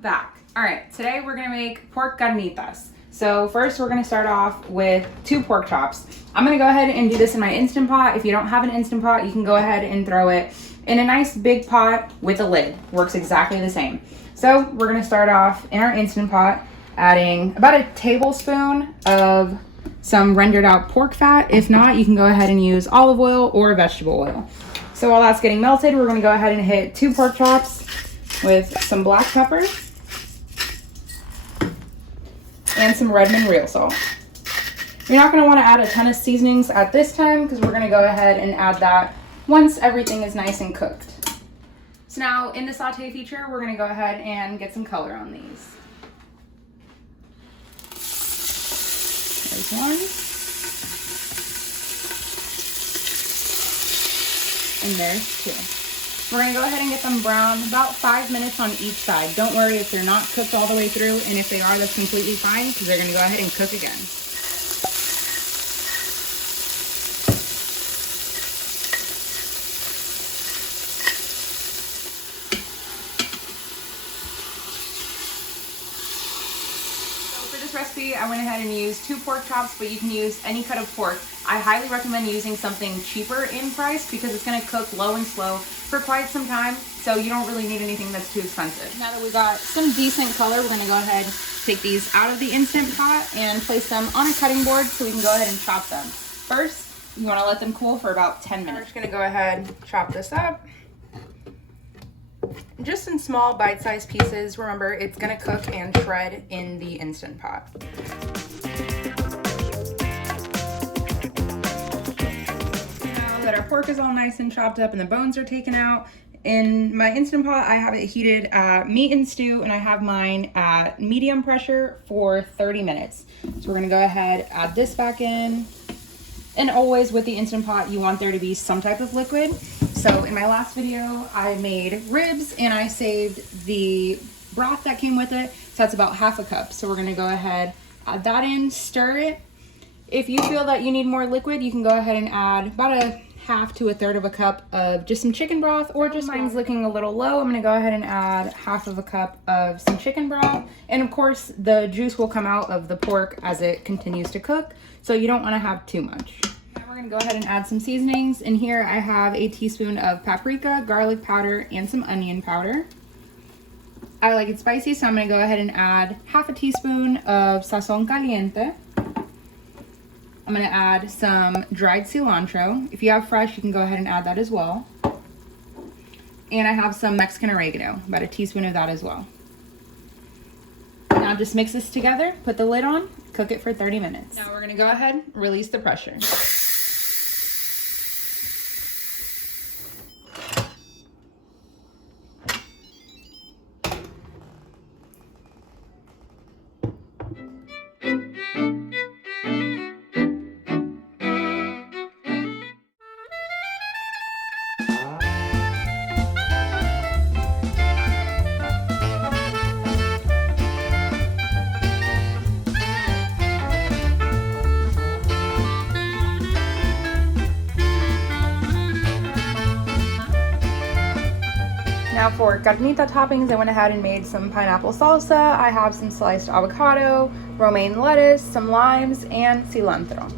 back. All right, today we're gonna make pork carnitas. So first we're gonna start off with 2 pork chops. I'm gonna go ahead and do this in my Instant Pot. If you don't have an Instant Pot, you can go ahead and throw it in a nice big pot with a lid. Works exactly the same. So we're gonna start off in our Instant Pot, adding about a tablespoon of some rendered out pork fat. If not, you can go ahead and use olive oil or vegetable oil. So while that's getting melted, we're gonna go ahead and hit 2 pork chops with some black pepper and some Redmond real salt. You're not going to want to add a ton of seasonings at this time because we're going to go ahead and add that once everything is nice and cooked. So now in the saute feature, we're going to go ahead and get some color on these. There's one. And there's 2. We're gonna go ahead and get them brown about 5 minutes on each side. Don't worry if they're not cooked all the way through, and if they are, that's completely fine because they're gonna go ahead and cook again. Recipe, I went ahead and used 2 pork chops, but you can use any cut of pork. I highly recommend using something cheaper in price because it's going to cook low and slow for quite some time, so you don't really need anything that's too expensive. Now that we got some decent color, we're going to go ahead and take these out of the Instant Pot and place them on a cutting board so we can go ahead and chop them. First, you want to let them cool for about 10 minutes. We're just going to go ahead and chop this up. Just in small bite-sized pieces. Remember, it's gonna cook and shred in the Instant Pot. Now that our pork is all nice and chopped up and the bones are taken out, in my Instant Pot, I have it heated at meat and stew, and I have mine at medium pressure for 30 minutes. So we're gonna go ahead, add this back in. And always with the Instant Pot, you want there to be some type of liquid. So in my last video, I made ribs and I saved the broth that came with it. So that's about ½ a cup. So we're gonna go ahead, add that in, stir it. If you feel that you need more liquid, you can go ahead and add about a ½ to a third of a cup of just some chicken broth, or just mine's looking a little low. I'm gonna go ahead and add ½ of a cup of some chicken broth. And of course, the juice will come out of the pork as it continues to cook. So you don't wanna have too much. We're gonna go ahead and add some seasonings. In here I have a teaspoon of paprika, garlic powder, and some onion powder. I like it spicy, so I'm gonna go ahead and add ½ a teaspoon of Sazon caliente. I'm gonna add some dried cilantro. If you have fresh, you can go ahead and add that as well. And I have some Mexican oregano, about a teaspoon of that as well. Now just mix this together, put the lid on, cook it for 30 minutes. Now we're gonna go ahead, release the pressure. Now for carnita toppings, I went ahead and made some pineapple salsa. I have some sliced avocado, romaine lettuce, some limes, and cilantro.